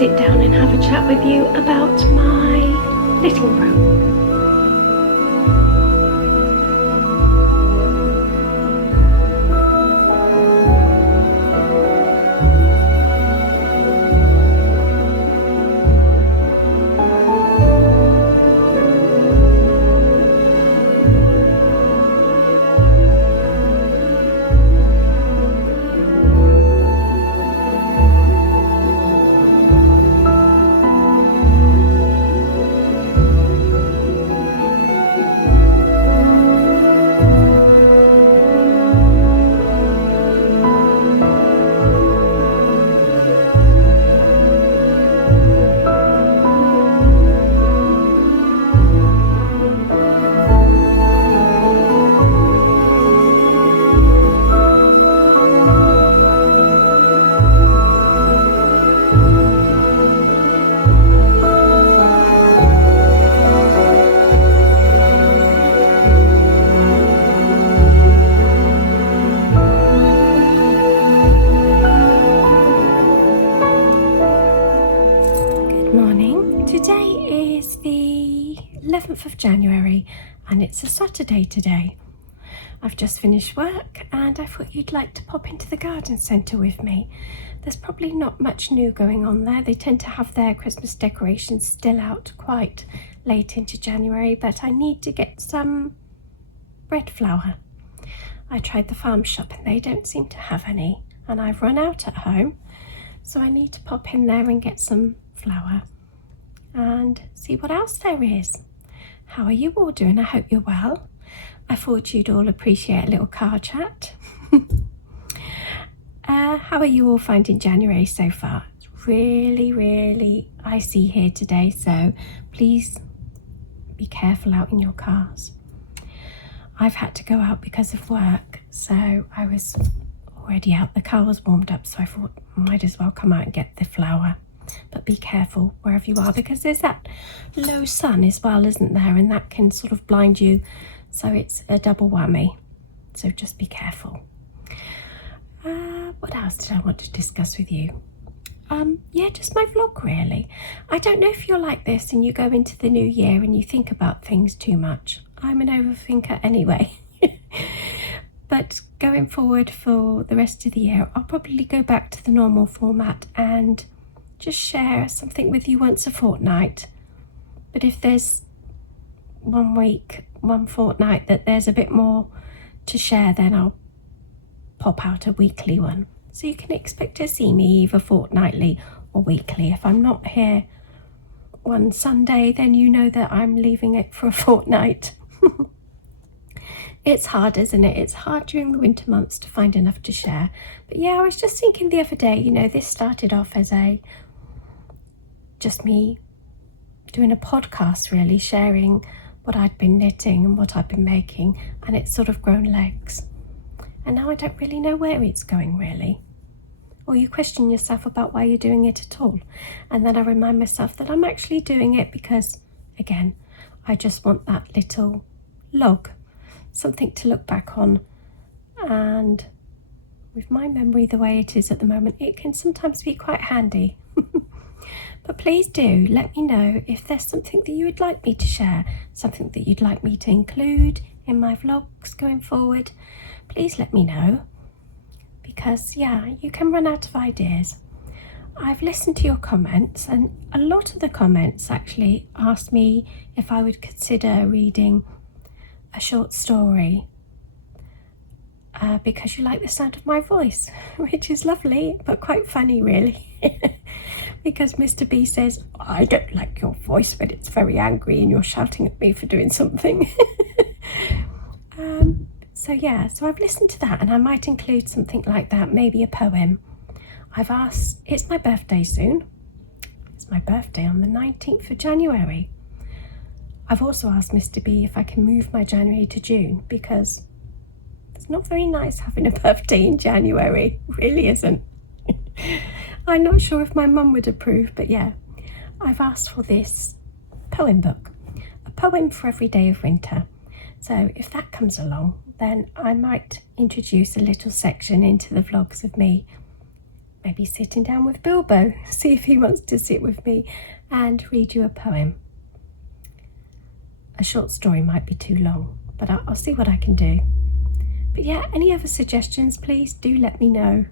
sit down and have a chat with you about my knitting room. Today is the 11th of January and it's a Saturday today. I've just finished work and I thought you'd like to pop into the garden centre with me. There's probably not much new going on there. They tend to have their Christmas decorations still out quite late into January, but I need to get some red flower. I tried the farm shop and they don't seem to have any, and I've run out at home, so I need to pop in there and get some flour and see what else there is. How are you all doing? I hope you're well. I thought you'd all appreciate a little car chat. How are you all finding January so far? It's really icy here today, so please be careful out in your cars. I've had to go out because of work, so I was already out. The car was warmed up, so I thought I might as well come out and get the flour. But be careful wherever you are, because there's that low sun as well, isn't there? And that can sort of blind you, so it's a double whammy. So just be careful. What else did I want to discuss with you? Yeah, just my vlog really. I don't know if you're like this and you go into the new year and you think about things too much. I'm an overthinker anyway. But going forward for the rest of the year, I'll probably go back to the normal format and just share something with you once a fortnight. But if there's one week, one fortnight that there's a bit more to share, then I'll pop out a weekly one. So you can expect to see me either fortnightly or weekly. If I'm not here one Sunday, then you know that I'm leaving it for a fortnight. It's hard, isn't it? It's hard during the winter months to find enough to share. But yeah, I was just thinking the other day, you know, this started off as just me doing a podcast really, sharing what I'd been knitting and what I'd been making, and it's sort of grown legs. And now I don't really know where it's going really. Or you question yourself about why you're doing it at all. And then I remind myself that I'm actually doing it because, again, I just want that little log, something to look back on. And with my memory the way it is at the moment, it can sometimes be quite handy. But please do let me know if there's something that you would like me to share, something that you'd like me to include in my vlogs going forward. Please let me know, because yeah, you can run out of ideas. I've listened to your comments, and a lot of the comments actually asked me if I would consider reading a short story because you like the sound of my voice, which is lovely but quite funny really. Because Mr. B says, I don't like your voice when it's very angry and you're shouting at me for doing something. So yeah, so I've listened to that, and I might include something like that, maybe a poem. I've asked, it's my birthday soon. It's my birthday on the 19th of January. I've also asked Mr. B if I can move my January to June, because it's not very nice having a birthday in January, it really isn't. I'm not sure if my mum would approve, but yeah, I've asked for this poem book, a poem for every day of winter. So if that comes along, then I might introduce a little section into the vlogs of me maybe sitting down with Bilbo, see if he wants to sit with me and read you a poem. A short story might be too long, but I'll see what I can do. But yeah, any other suggestions, please do let me know.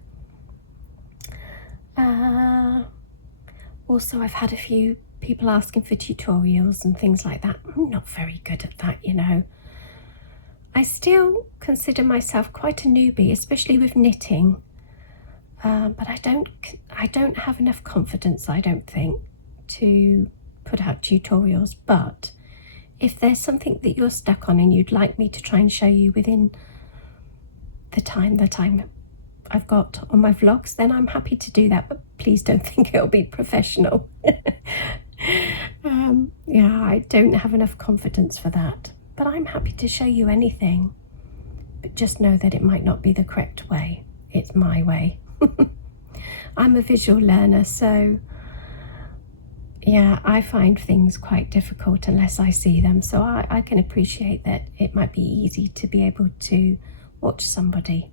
Also, I've had a few people asking for tutorials and things like that. I'm not very good at that, you know. I still consider myself quite a newbie, especially with knitting. But I don't have enough confidence, I don't think, to put out tutorials. But if there's something that you're stuck on and you'd like me to try and show you within the time that I've got on my vlogs, then I'm happy to do that, but please don't think it'll be professional. Yeah, I don't have enough confidence for that, but I'm happy to show you anything, but just know that it might not be the correct way. It's my way. I'm a visual learner, so yeah, I find things quite difficult unless I see them, so I can appreciate that it might be easy to be able to watch somebody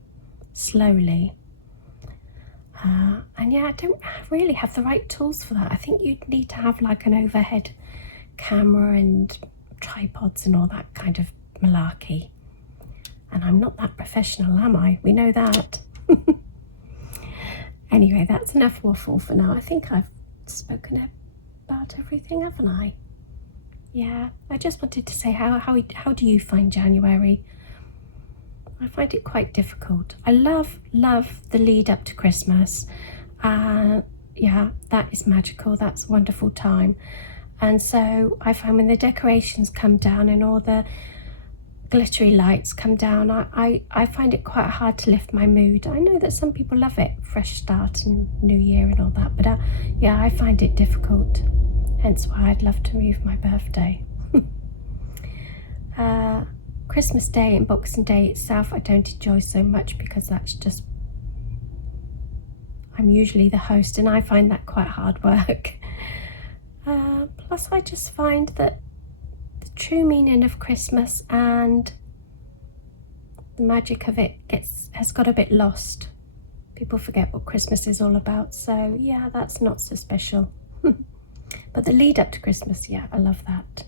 slowly. And yeah, I don't really have the right tools for that. I think you'd need to have like an overhead camera and tripods and all that kind of malarkey. And I'm not that professional, am I? We know that. Anyway, that's enough waffle for now. I think I've spoken about everything, haven't I? Yeah, I just wanted to say, how do you find January? I find it quite difficult. I love the lead up to Christmas. Yeah, that is magical. That's a wonderful time. And so I find when the decorations come down and all the glittery lights come down, I find it quite hard to lift my mood. I know that some people love it, fresh start and new year and all that, but yeah, I find it difficult. Hence why I'd love to move my birthday. Christmas Day and Boxing Day itself I don't enjoy so much because that's just, I'm usually the host and I find that quite hard work. Plus I just find that the true meaning of Christmas and the magic of it has got a bit lost. People forget what Christmas is all about, so yeah, that's not so special. But the lead up to Christmas, yeah, I love that.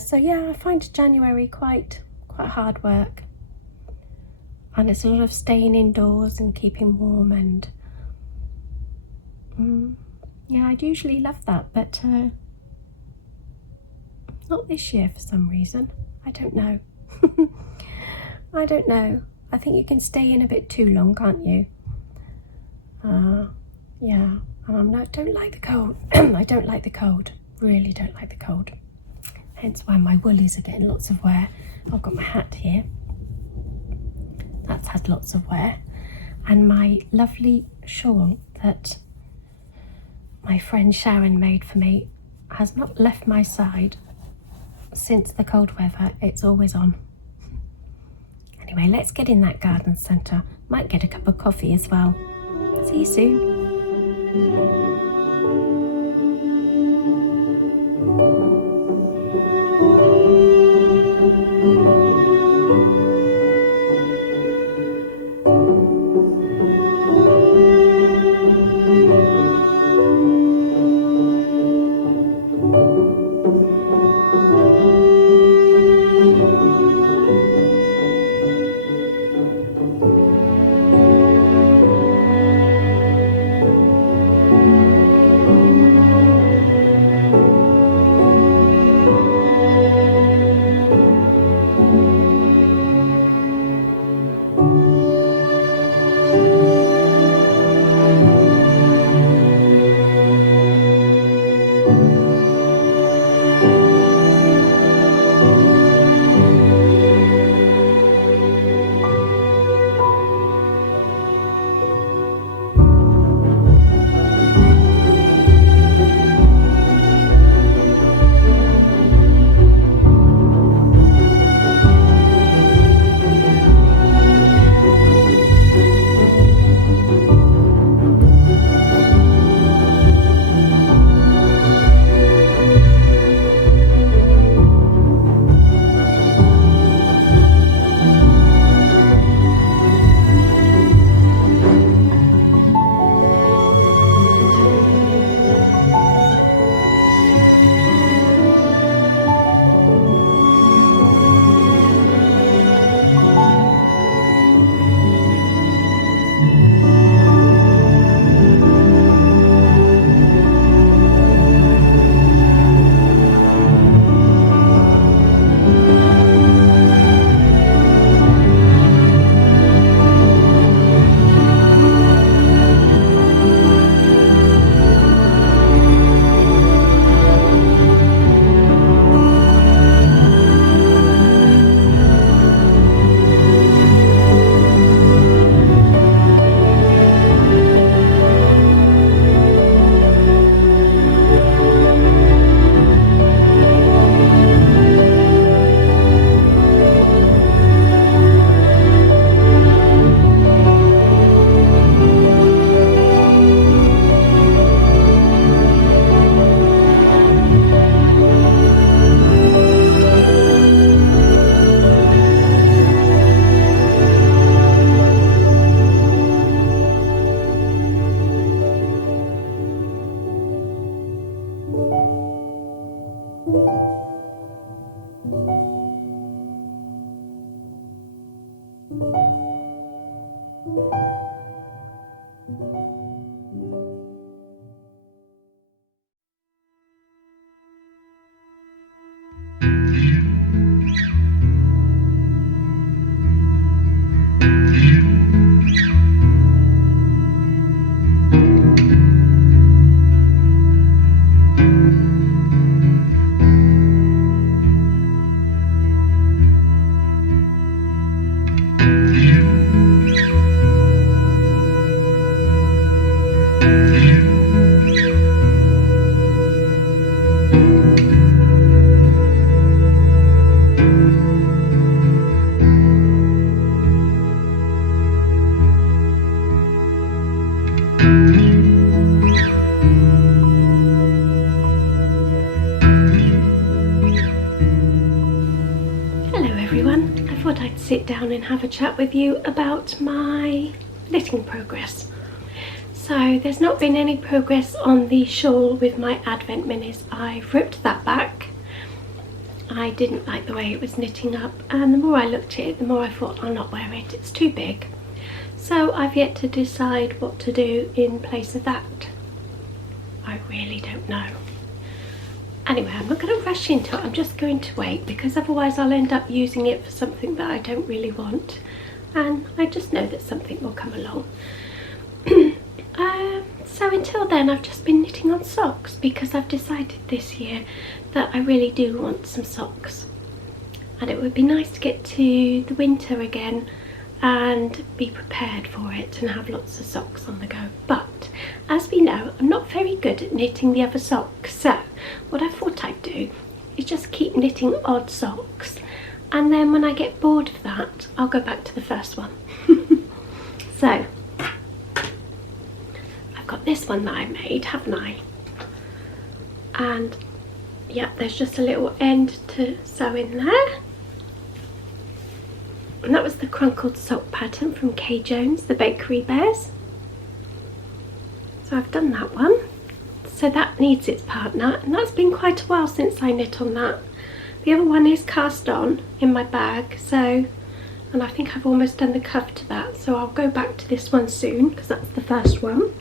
So yeah, I find January quite hard work, and it's a lot of staying indoors and keeping warm, and yeah, I'd usually love that, but not this year for some reason. I don't know. I don't know. I think you can stay in a bit too long, can't you? Yeah, and I don't like the cold. I don't like the cold. Really don't like the cold. Hence why my woolies are getting lots of wear. I've got my hat here. That's had lots of wear. And my lovely shawl that my friend Sharon made for me has not left my side since the cold weather. It's always on. Anyway, let's get in that garden centre. Might get a cup of coffee as well. See you soon. Sit down and have a chat with you about my knitting progress. So there's not been any progress on the shawl with my Advent minis. I've ripped that back. I didn't like the way it was knitting up, and the more I looked at it, the more I thought I'll not wear it, it's too big. So I've yet to decide what to do in place of that. I really don't know. Anyway, I'm not going to rush into it, I'm just going to wait, because otherwise I'll end up using it for something that I don't really want, and I just know that something will come along. So until then I've just been knitting on socks, because I've decided this year that I really do want some socks, and it would be nice to get to the winter again and be prepared for it and have lots of socks on the go. But as we know, I'm not very good at knitting the other socks, so what I thought I'd do is just keep knitting odd socks, and then when I get bored of that I'll go back to the first one. So I've got this one that I made, haven't I? And yeah, there's just a little end to sew in there. And that was the Crunckled sock pattern from Kay Jones, the Bakery Bears. So I've done that one. So that needs its partner, and that's been quite a while since I knit on that. The other one is cast on in my bag, so, and I think I've almost done the cuff to that, so I'll go back to this one soon, because that's the first one.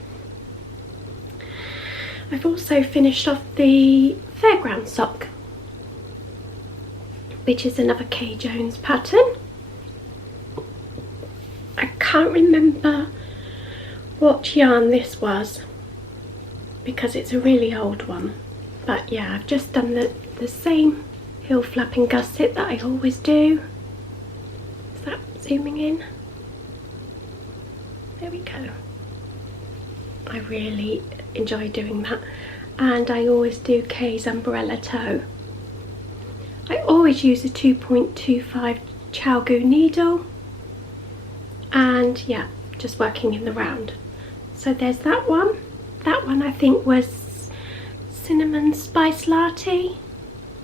I've also finished off the Fairground sock, which is another Kay Jones pattern. I can't remember what yarn this was, because it's a really old one, but yeah, I've just done the same heel flapping gusset that I always do. Is that zooming in? There we go. I really enjoy doing that, and I always do Kay's umbrella toe. I always use a 2.25 Chalgu needle, and yeah, just working in the round. So there's that one. That one I think was Cinnamon Spice Latte,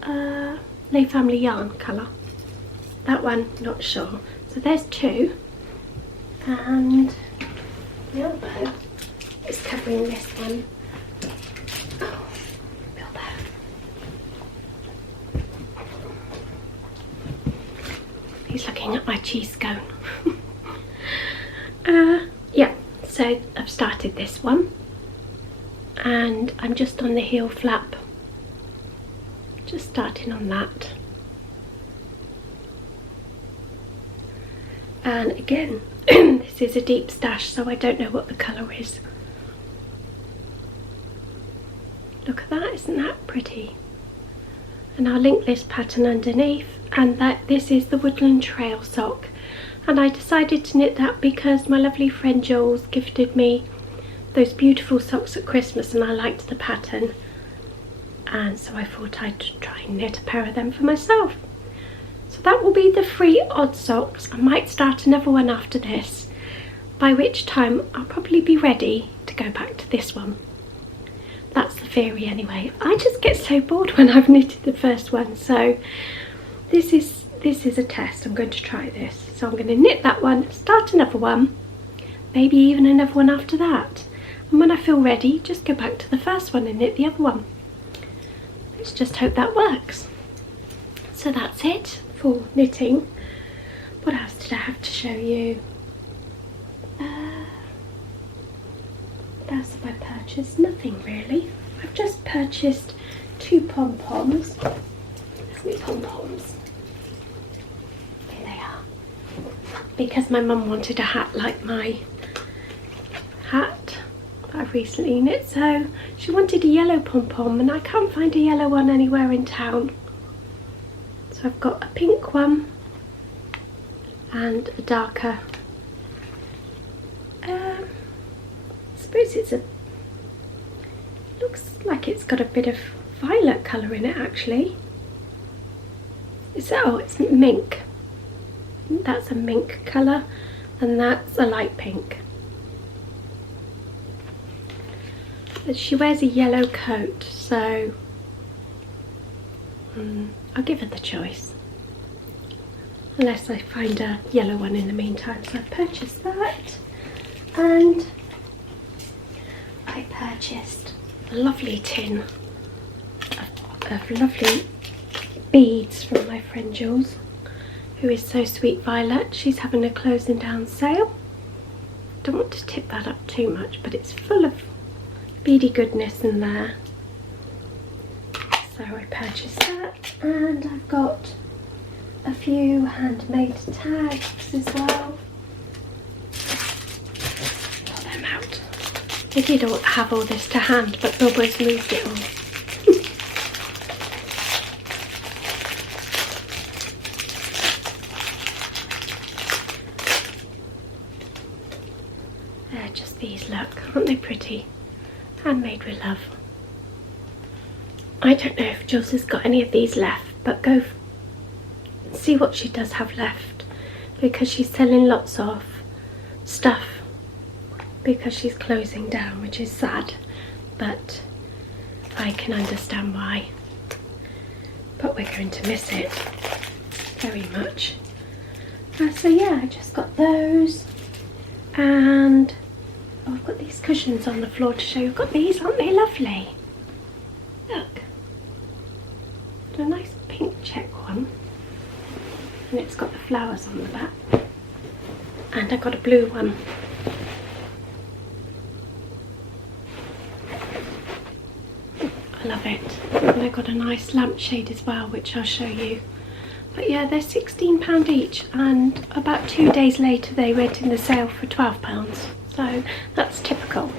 Lay Family Yarn colour. That one, not sure. So there's two, and the elbow is covering this one. Oh, Bilbo. He's looking at my cheese scone. Yeah, so I've started this one, and I'm just on the heel flap, just starting on that. And again, this is a deep stash, so I don't know what the colour is. Look at that, isn't that pretty? And I'll link this pattern underneath, and this is the Woodland Trail sock. And I decided to knit that because my lovely friend Jules gifted me those beautiful socks at Christmas, and I liked the pattern, and so I thought I'd try and knit a pair of them for myself. So that will be the 3 odd socks. I might start another one after this, by which time I'll probably be ready to go back to this one. That's the theory anyway. I just get so bored when I've knitted the first one, so this is a test. I'm going to try this. So I'm going to knit that one, start another one, maybe even another one after that. And when I feel ready, just go back to the first one and knit the other one. let's just hope that works. So that's it for knitting. What else did I have to show you? What else have I purchased? Nothing really. I've just purchased 2 pom-poms. There's my pom-poms. Here they are. Because my mum wanted a hat like my hat that I've recently knit, so she wanted a yellow pom-pom and I can't find a yellow one anywhere in town. So I've got a pink one and a darker, I suppose looks like it's got a bit of violet colour in it actually. It's mink. That's a mink colour and that's a light pink. But she wears a yellow coat, so I'll give her the choice. Unless I find a yellow one in the meantime. So I purchased that, and I purchased a lovely tin of lovely beads from my friend Jules, who is so sweet Violet. She's having a closing down sale. Don't want to tip that up too much, but it's full of beady goodness in there. So I purchased that, and I've got a few handmade tags as well. Got them out. I did have all this to hand, but Bilbo's moved it all. They're just these, look, aren't they pretty? Handmade with love. I don't know if Jules has got any of these left, but go see what she does have left, because she's selling lots of stuff because she's closing down, which is sad, but I can understand why. But we're going to miss it very much. So yeah, I just got those, and I've got these cushions on the floor to show you. I've got these, aren't they lovely? Look, a nice pink check one, and it's got the flowers on the back, and I got a blue one. I love it. And I got a nice lampshade as well, which I'll show you. But yeah, they're £16 each, and about 2 days later they went in the sale for £12, so that's typical.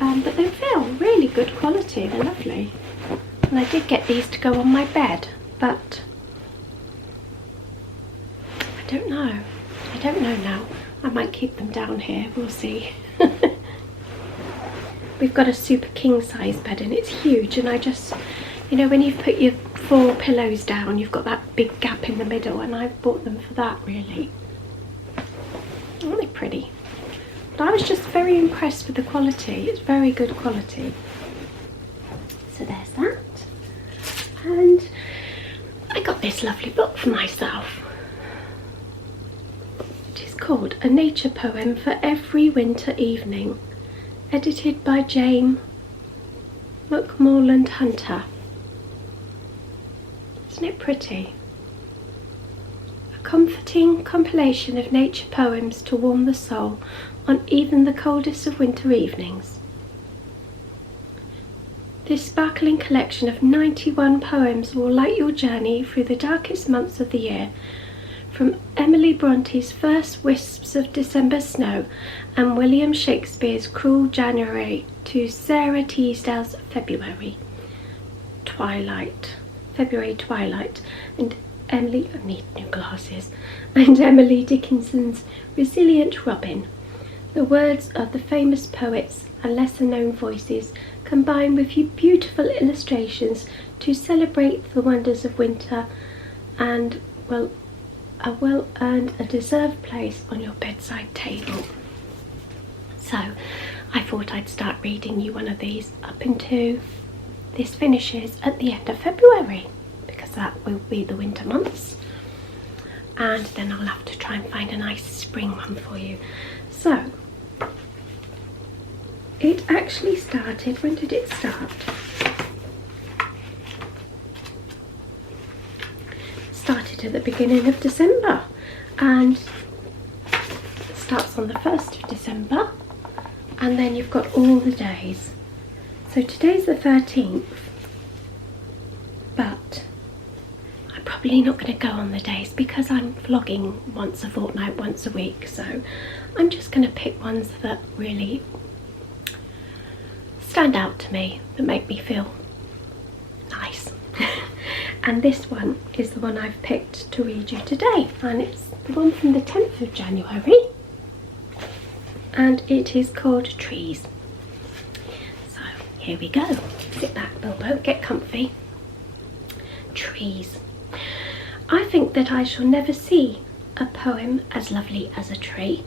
But they feel really good quality, they're lovely. And I did get these to go on my bed, but I don't know now. I might keep them down here, we'll see. We've got a super king size bed and it's huge, and I just, you know, when you've put your 4 pillows down, you've got that big gap in the middle, and I bought them for that really. Aren't they pretty? But I was just very impressed with the quality. It's very good quality. So there's that. And I got this lovely book for myself. It is called A Nature Poem for Every Winter Evening, edited by Jane McMorland Hunter. Isn't it pretty? A comforting compilation of nature poems to warm the soul on even the coldest of winter evenings. This sparkling collection of 91 poems will light your journey through the darkest months of the year, from Emily Bronte's first wisps of December snow and William Shakespeare's cruel January to Sarah Teasdale's February twilight, and Emily, I need new glasses, and Emily Dickinson's resilient Robin. The words of the famous poets and lesser known voices combine with beautiful illustrations to celebrate the wonders of winter, and a well-earned and deserved place on your bedside table. So I thought I'd start reading you one of these up until this finishes at the end of February, because that will be the winter months, and then I'll have to try and find a nice spring one for you. So it actually started, when did it start? at the beginning of December, and it starts on the 1st of December, and then you've got all the days. So today's the 13th, but I'm probably not going to go on the days because I'm vlogging once a fortnight, once a week, so I'm just going to pick ones that really stand out to me, that make me feel nice. And this one is the one I've picked to read you today, and it's the one from the 10th of January, and it is called Trees. So here we go. Sit back, Bilbo, get comfy. Trees. I think that I shall never see a poem as lovely as a tree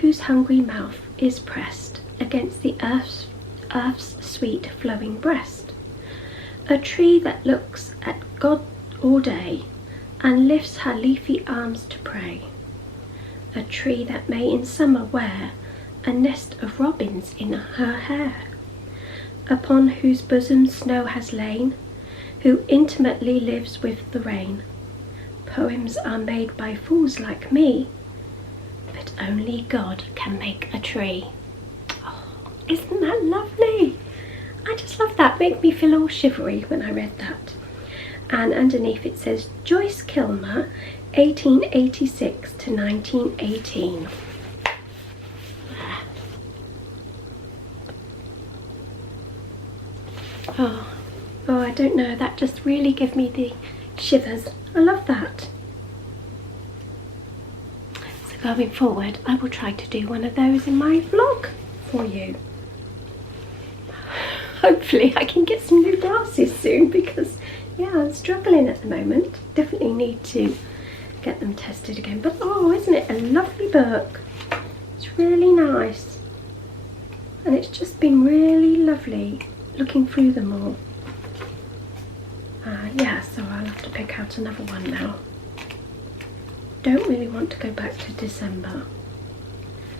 whose hungry mouth is pressed against the earth's sweet flowing breast, a tree that looks at God all day and lifts her leafy arms to pray, a tree that may in summer wear a nest of robins in her hair, upon whose bosom snow has lain, who intimately lives with the rain. Poems are made by fools like me, but only God can make a tree. Oh, isn't that lovely? I just love that. Made me feel all shivery when I read that. And underneath it says Joyce Kilmer, 1886 to 1918. Oh, I don't know, that just really gave me the shivers. I love that. So going forward, I will try to do one of those in my vlog for you. Hopefully I can get some new glasses soon, because yeah, I'm struggling at the moment. Definitely need to get them tested again. But oh, isn't it a lovely book? It's really nice, and it's just been really lovely looking through them all. Yeah, so I'll have to pick out another one now. Don't really want to go back to December,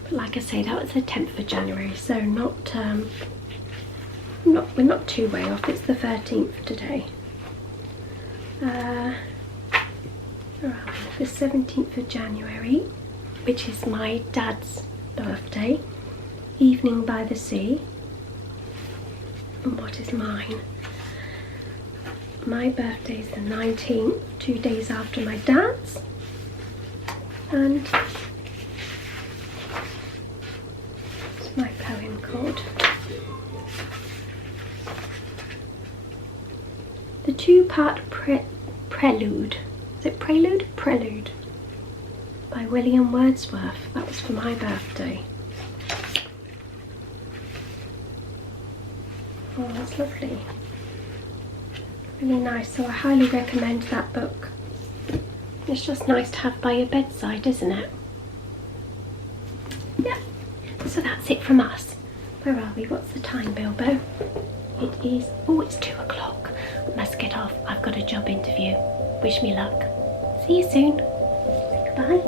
but like I say, that was the 10th of January, so we're not too way off. It's the 13th today. The 17th of January, which is my dad's birthday, evening by the sea. And what is mine? My birthday is the 19th, 2 days after my dad's, and it's my poem called The Two-Part Prelude. Is it Prelude? Prelude by William Wordsworth. That was for my birthday. Oh, that's lovely. Really nice, so I highly recommend that book. It's just nice to have by your bedside, isn't it? Yeah, so that's it from us. Where are we? What's the time, Bilbo? It is, oh, it's 2 o'clock. I must get off. I've got a job interview. Wish me luck. See you soon. Goodbye.